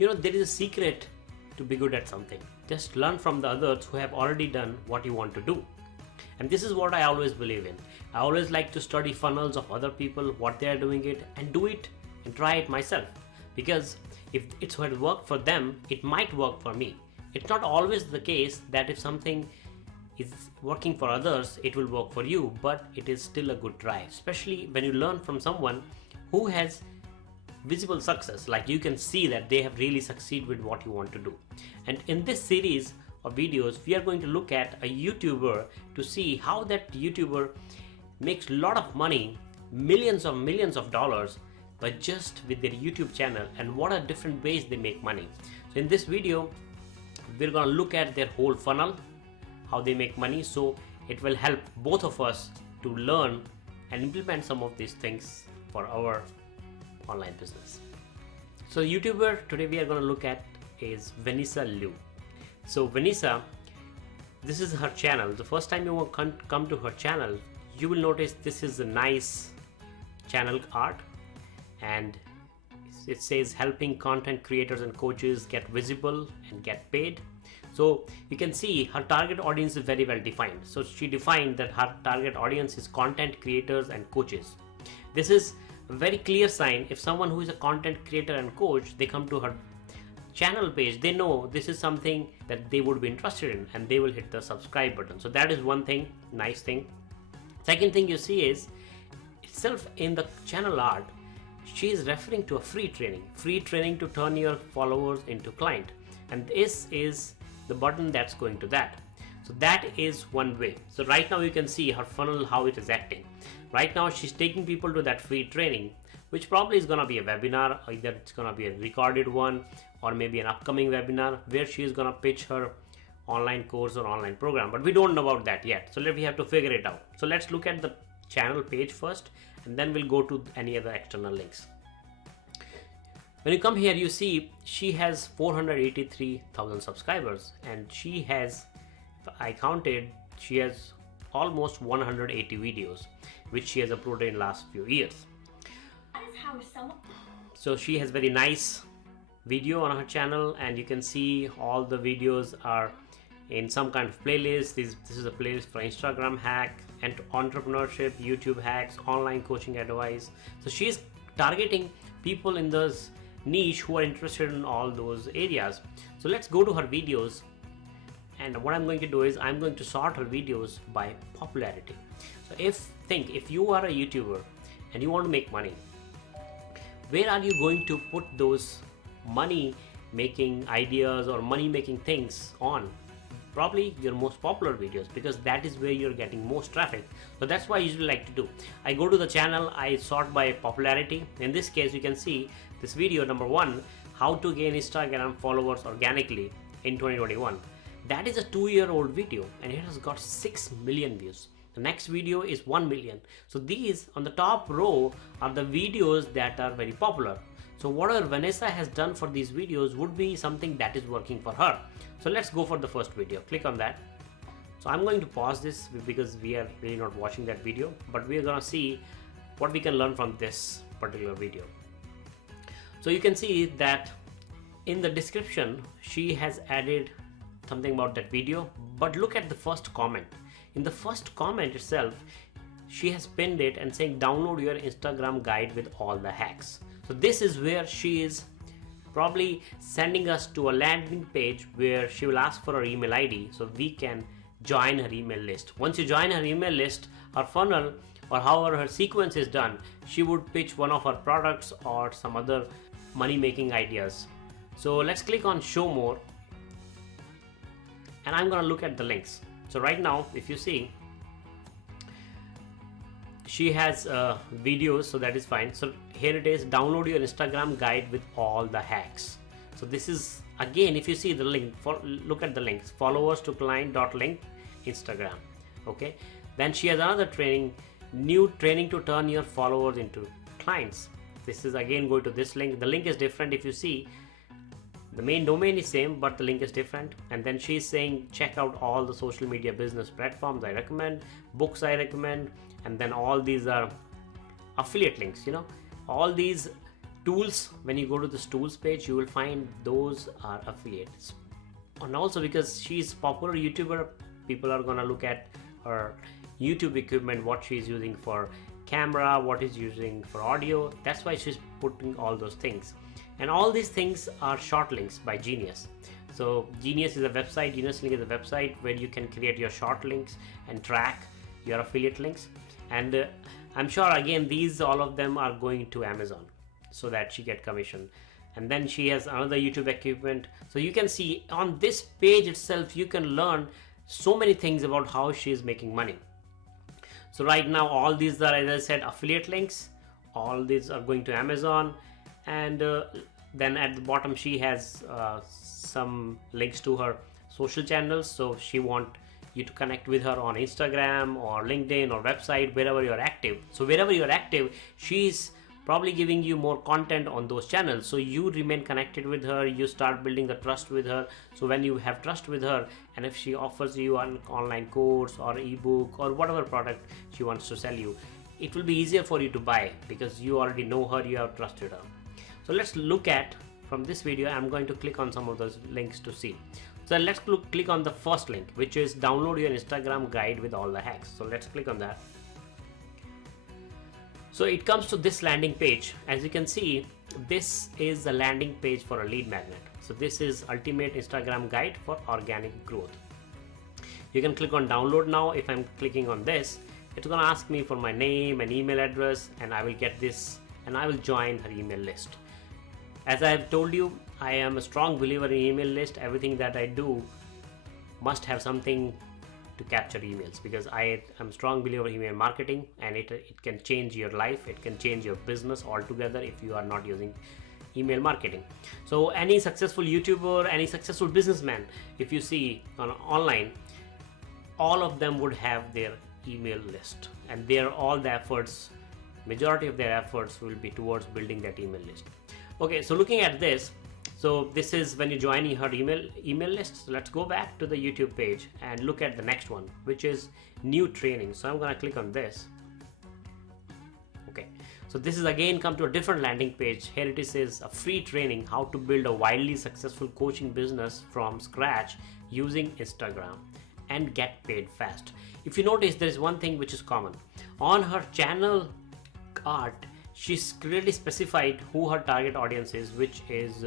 There is a secret to be good at something. Just learn from the others who have already done what you want to do. And this is what I always believe in. I always like to study funnels of other people, what they are doing it, and do it and try it myself. Because if it's what worked for them, it might work for me. It's not always the case that if something is working for others, it will work for you, but it is still a good try, especially when you learn from someone who has visible success. Like you can see that they have really succeeded with what you want to do. And in this series of videos, we are going to look at a YouTuber to see how that YouTuber makes a lot of money, millions of dollars, but just with their YouTube channel, and what are different ways they make money. So in this video, we're going to look at their whole funnel, how they make money. So it will help both of us to learn and implement some of these things for our online business. So YouTuber today we are going to look at is Vanessa Lau. So Vanessa, this is her channel. The first time you will come to her channel, you will notice this is a nice channel art, and it says helping content creators and coaches get visible and get paid. So you can see her target audience is very well defined. So she defined that her target audience is content creators and coaches. This is a very clear sign. If someone who is a content creator and coach, they come to her channel page, they know this is something that they would be interested in, and they will hit the subscribe button. So that is one thing, nice thing. Second thing you see is itself in the channel art, she is referring to a free training to turn your followers into client, and this is the button that's going to that. So that is one way. So right now you can see her funnel, how it is acting. Right now she's taking people to that free training, which probably is going to be a webinar. Either it's going to be a recorded one or maybe an upcoming webinar where she is going to pitch her online course or online program, but we don't know about that yet. So we have to figure it out. So let's look at the channel page first, and then we'll go to any other external links. When you come here, you see she has 483,000 subscribers, and she has, I counted, she has almost 180 videos which she has uploaded in last few years. So she has very nice video on her channel, and you can see all the videos are in some kind of playlist. This is a playlist for Instagram hack and entrepreneurship, YouTube hacks, online coaching advice. So she is targeting people in those niche who are interested in all those areas. So let's go to her videos, and what I'm going to do is I'm going to sort her videos by popularity. So if you are a YouTuber and you want to make money, where are you going to put those money making ideas or money making things on? Probably your most popular videos, because that is where you're getting most traffic. So that's what I usually like to do. I go to the channel, I sort by popularity. In this case, you can see this video number 1, how to gain Instagram followers organically in 2021. That is a 2-year-old video, and it has got 6 million views. The next video is 1 million. So these on the top row are the videos that are very popular. So whatever Vanessa has done for these videos would be something that is working for her. So let's go for the first video. Click on that. So I'm going to pause this because we are really not watching that video, but we are going to see what we can learn from this particular video. So you can see that in the description she has added something about that video, but look at the first comment. In the first comment itself, she has pinned it and saying download your Instagram guide with all the hacks. So this is where she is probably sending us to a landing page where she will ask for our email ID so we can join her email list. Once you join her email list, her funnel or however her sequence is done, she would pitch one of her products or some other money making ideas. So let's click on show more, and I'm going to look at the links. So right now, if you see, she has videos, so that is fine. So here it is, download your Instagram guide with all the hacks. So this is, again, if you see the link, look at the links, followers to client.link Instagram. Okay, then she has another training, new training to turn your followers into clients. This is again going to this link. The link is different. If you see, the main domain is same, but the link is different. And then she's saying check out all the social media business platforms I recommend, books I recommend, and then all these are affiliate links. All these tools, when you go to this tools page, you will find those are affiliates. And also because she's popular YouTuber, people are gonna look at her YouTube equipment, what she's using for camera, what is using for audio. That's why she's putting all those things. And all these things are short links by Genius. So Genius is a website, Genius Link is a website where you can create your short links and track your affiliate links. And I'm sure again these all of them are going to Amazon so that she get commission. And then she has another YouTube equipment. So you can see on this page itself you can learn so many things about how she is making money. So right now all these are, as I said, affiliate links. All these are going to Amazon. And then at the bottom she has some links to her social channels. So she want you to connect with her on Instagram or LinkedIn or website, wherever you're active. So wherever you're active, she's probably giving you more content on those channels. So you remain connected with her, you start building the trust with her. So when you have trust with her, and if she offers you an online course or ebook or whatever product she wants to sell you, it will be easier for you to buy because you already know her, you have trusted her. So let's look at from this video. I'm going to click on some of those links to see. So let's click on the first link, which is download your Instagram guide with all the hacks. So let's click on that. So it comes to this landing page. As you can see, this is the landing page for a lead magnet. So this is ultimate Instagram guide for organic growth. You can click on download now. If I'm clicking on this, it's gonna ask me for my name and email address, and I will get this and I will join her email list. As I have told you, I am a strong believer in email list. Everything that I do must have something to capture emails, because I am a strong believer in email marketing, and it can change your life, it can change your business altogether if you are not using email marketing. So any successful YouTuber, any successful businessman, if you see online, all of them would have their email list, and all the efforts, majority of their efforts will be towards building that email list. Okay, so looking at this, so this is when you're joining her email list. So let's go back to the YouTube page and look at the next one, which is new training. So I'm gonna click on this. Okay, so this is again come to a different landing page. Here it says a free training, how to build a wildly successful coaching business from scratch using Instagram and get paid fast. If you notice, there is one thing which is common. On her channel art, she's clearly specified who her target audience is, which is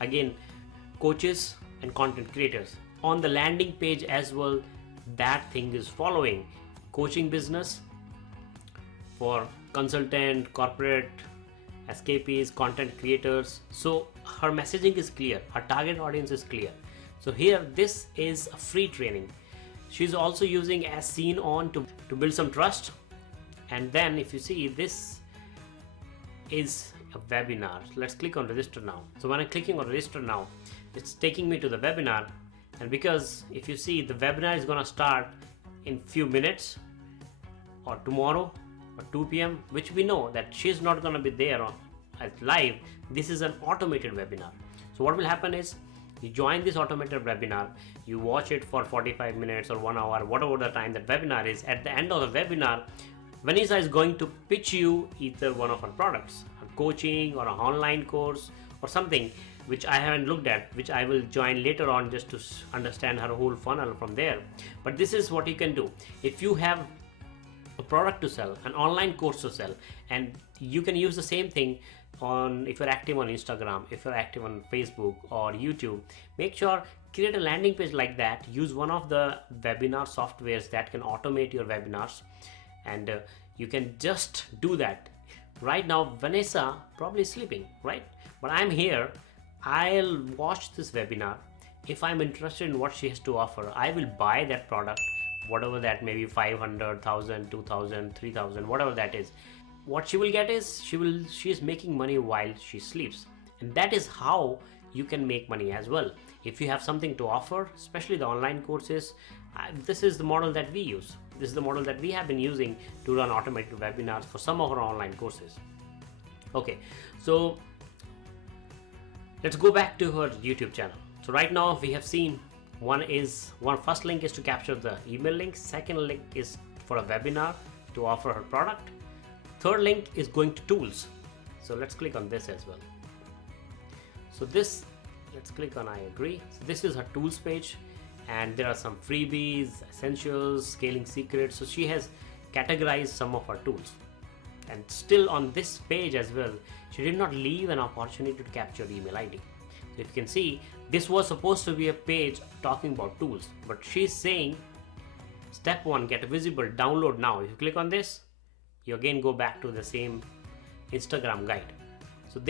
again coaches and content creators. On the landing page as well, that thing is following. Coaching business for consultant, corporate, escapees, content creators. So her messaging is clear, her target audience is clear. So here, this is a free training. She's also using as seen on to build some trust. And then if you see, this is a webinar. Let's click on register now. So when I'm clicking on register now, it's taking me to the webinar. And because if you see, the webinar is gonna start in few minutes or tomorrow or 2 p.m., which we know that she's not gonna be there as live. This is an automated webinar. So what will happen is, you join this automated webinar, you watch it for 45 minutes or 1 hour, whatever the time that webinar is. At the end of the webinar, Vanessa is going to pitch you either one of her products, her coaching or an online course or something which I haven't looked at, which I will join later on just to understand her whole funnel from there. But this is what you can do. If you have a product to sell, an online course to sell, and you can use the same thing if you're active on Instagram, if you're active on Facebook or YouTube, make sure create a landing page like that. Use one of the webinar softwares that can automate your webinars, and you can just do that. Right now Vanessa probably sleeping, right? But I'm here, I'll watch this webinar. If I'm interested in what she has to offer, I will buy that product, whatever that may be, 500, 1,000, 2,000, 3,000, whatever that is. What she will get is she is making money while she sleeps, and that is how you can make money as well. If you have something to offer, especially the online courses, this is the model that we use. This is the model that we have been using to run automated webinars for some of our online courses. Okay, so let's go back to her YouTube channel. So right now we have seen first link is to capture the email link. Second link is for a webinar to offer her product. Third link is going to tools. So let's click on this as well. So this, let's click on I agree. So this is her tools page, and there are some freebies, essentials, scaling secrets. So she has categorized some of her tools. And still on this page as well, she did not leave an opportunity to capture email ID. So if you can see, this was supposed to be a page talking about tools, but she's saying step 1, get visible, download now. If you click on this, you again go back to the same Instagram guide. So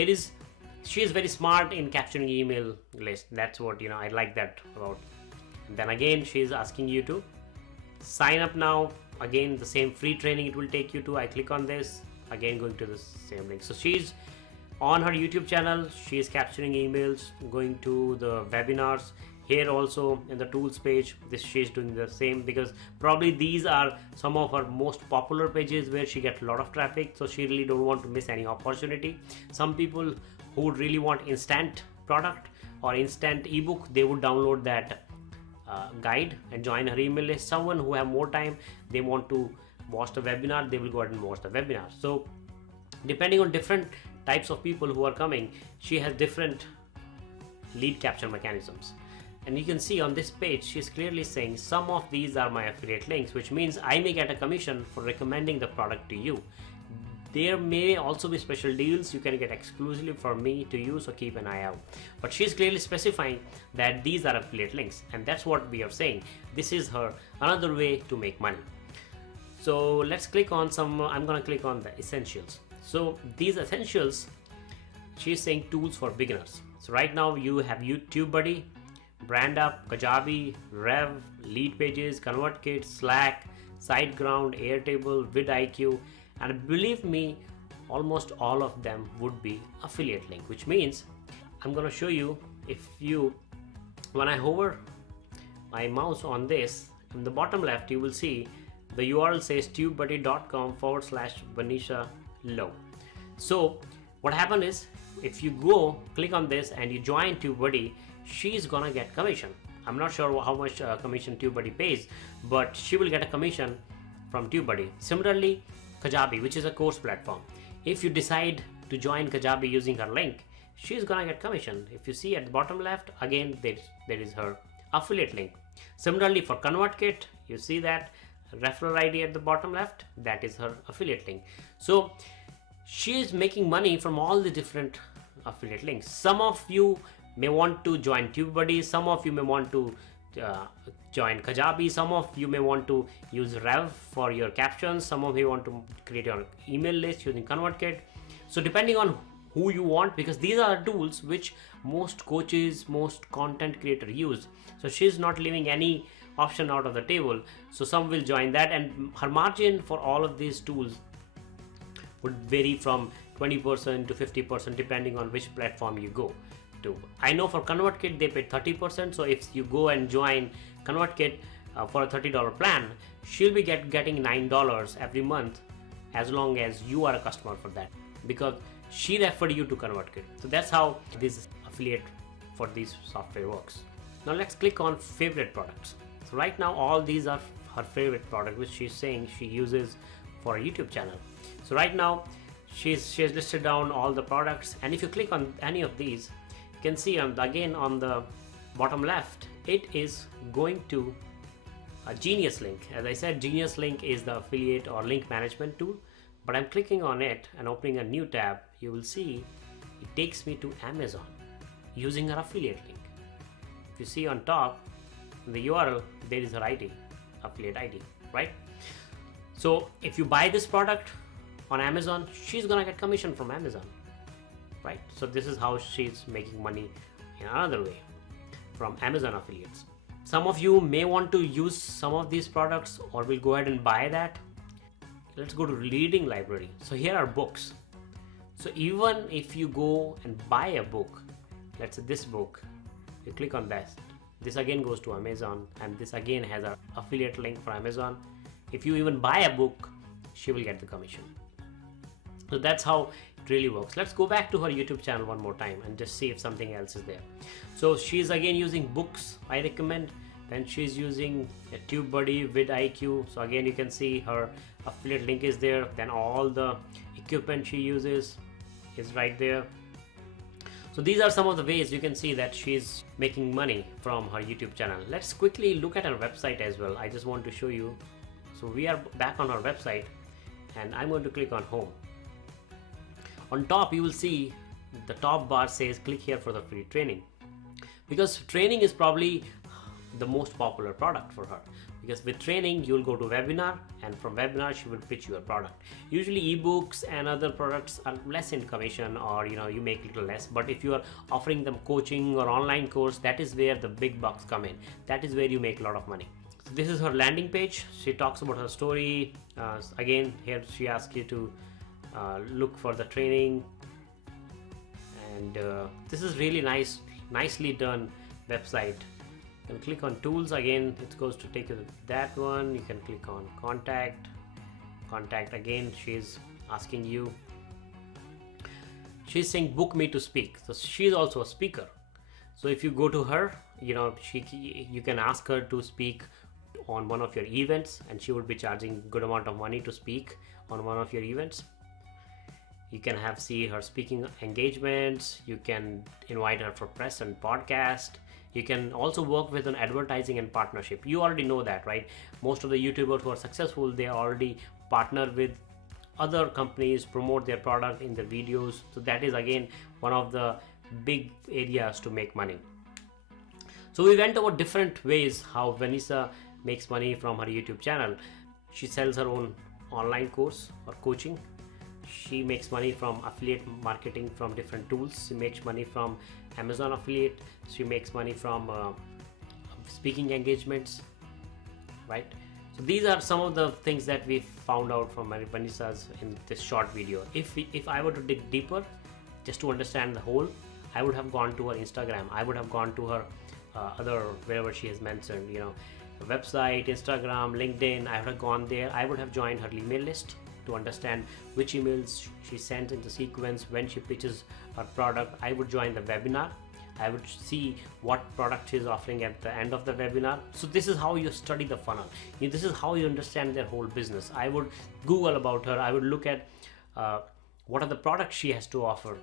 she is very smart in capturing email list. That's what, I like that about. And then again, she is asking you to sign up now. Again, the same free training it will take you to. I click on this, again going to the same link. So she's on her YouTube channel, she is capturing emails, going to the webinars. Here also in the tools page, she's doing the same, because probably these are some of her most popular pages where she gets a lot of traffic. So she really don't want to miss any opportunity. Some people who would really want instant product or instant ebook, they would download that guide and join her email list. Someone who have more time, they want to watch the webinar, they will go ahead and watch the webinar. So depending on different types of people who are coming, she has different lead capture mechanisms. And you can see on this page, she's clearly saying some of these are my affiliate links, which means I may get a commission for recommending the product to you. There may also be special deals you can get exclusively for me to use, so keep an eye out. But she's clearly specifying that these are affiliate links, and that's what we are saying. This is her another way to make money. So let's click on I'm gonna click on the essentials. So these essentials, she's saying tools for beginners. So right now you have YouTube Buddy, Brand Up, Kajabi, Rev, Lead Pages, ConvertKit, Slack, SiteGround, Airtable, vidIQ, and believe me, almost all of them would be affiliate link, which means I'm going to show you, when I hover my mouse on this, in the bottom left you will see the URL says tubebuddy.com/Vanessa Lau. So what happened is, if you go click on this and you join TubeBuddy, she's gonna get commission. I'm not sure how much commission TubeBuddy pays, but she will get a commission from TubeBuddy. Similarly, Kajabi, which is a course platform, if you decide to join Kajabi using her link, she's gonna get commission. If you see at the bottom left, again there is her affiliate link. Similarly for ConvertKit, you see that referral ID at the bottom left, that is her affiliate link. So she is making money from all the different affiliate links. Some of you may want to join TubeBuddy, some of you may want to join Kajabi, some of you may want to use Rev for your captions, some of you want to create your email list using ConvertKit. So depending on who you want, because these are tools which most coaches, most content creators use. So she's not leaving any option out of the table. So some will join that, and her margin for all of these tools would vary from 20% to 50% depending on which platform you go to. I know for ConvertKit they paid 30%. So if you go and join ConvertKit for a $30 plan, she'll be getting $9 every month as long as you are a customer for that, because she referred you to ConvertKit. So that's how this affiliate for these software works. Now let's click on favorite products. So right now all these are her favorite product, which she's saying she uses for a YouTube channel. So right now she has listed down all the products, and if you click on any of these, you can see again on the bottom left, it is going to a Genius Link. As I said, Genius Link is the affiliate or link management tool, but I'm clicking on it and opening a new tab. You will see it takes me to Amazon using her affiliate link. If you see on top in the URL, there is her ID, affiliate ID, right? So if you buy this product on Amazon, she's gonna get commission from Amazon, right? So this is how she's making money in another way from Amazon affiliates. Some of you may want to use some of these products or will go ahead and buy that. Let's go to reading library. So here are books. So even if you go and buy a book, let's say this book, you click on this again goes to Amazon, and this again has an affiliate link for Amazon. If you even buy a book, she will get the commission. So that's how it really works. Let's go back to her YouTube channel one more time and just see if something else is there. So she's again using books, I recommend. Then she's using a TubeBuddy, vidIQ. So again, you can see her affiliate link is there. Then all the equipment she uses. is right there. So these are some of the ways you can see that she's making money from her YouTube channel. Let's quickly look at her website as well. I just want to show you. So we are back on our website, and I'm going to click on home. On top you will see the top bar says click here for the free training, because training is probably the most popular product for her, because with training you'll go to webinar, and from webinar she will pitch your product. Usually ebooks and other products are less in commission, or you make little less, but if you are offering them coaching or online course, that is where the big bucks come in. That is where you make a lot of money. So this is her landing page. She talks about her story. Again, here she asks you to look for the training, and this is really nicely done website. You can click on tools. Again, it goes to take you to that one. You can click on contact. Again, she's asking you, she's saying book me to speak. So she's also a speaker. So if you go to her, you can ask her to speak on one of your events, and she would be charging good amount of money to speak on one of your events. You can see her speaking engagements. You can invite her for press and podcast. You can also work with an advertising and partnership. You already know that, right? Most of the YouTubers who are successful, they already partner with other companies, promote their product in their videos. So that is again one of the big areas to make money. So we went over different ways how Vanessa makes money from her YouTube channel. She sells her own online course or coaching. She makes money from affiliate marketing from different tools. She makes money from Amazon affiliate. She makes money from speaking engagements, right? So these are some of the things that we found out from Vanessa's in this short video. If I were to dig deeper, just to understand the whole, I would have gone to her Instagram. I would have gone to her other, wherever she has mentioned, website, Instagram, LinkedIn. I would have gone there. I would have joined her email list to understand which emails she sends in the sequence when she pitches her product. I would join the webinar. I would see what product she's offering at the end of the webinar. So this is how you study the funnel. This is how you understand their whole business. I would Google about her. I would look at what are the products she has to offer.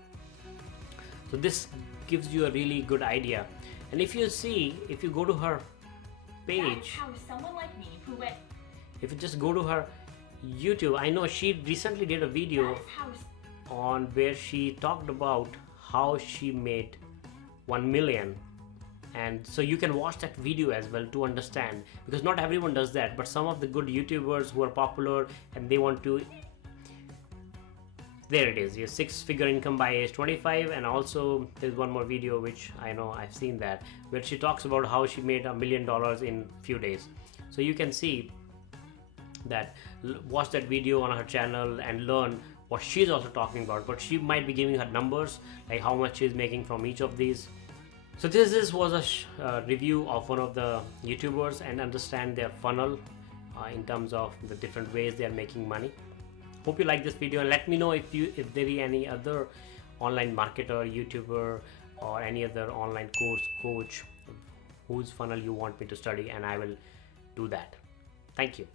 So this gives you a really good idea. And if you go to her page, that's how someone like me who went, if you just go to her YouTube, I know she recently did a video on where she talked about how she made 1 million, and so you can watch that video as well to understand, because not everyone does that, but some of the good YouTubers who are popular and they want to, there it is, your 6-figure income by age 25. And also there's one more video which I know I've seen that, where she talks about how she made $1 million in few days. So you can see that, watch that video on her channel and learn what she's also talking about, but she might be giving her numbers like how much she's making from each of these. So this was a review of one of the YouTubers and understand their funnel in terms of the different ways they are making money. Hope you like this video, and let me know if there is any other online marketer, YouTuber, or any other online coach whose funnel you want me to study, and I will do that. Thank you.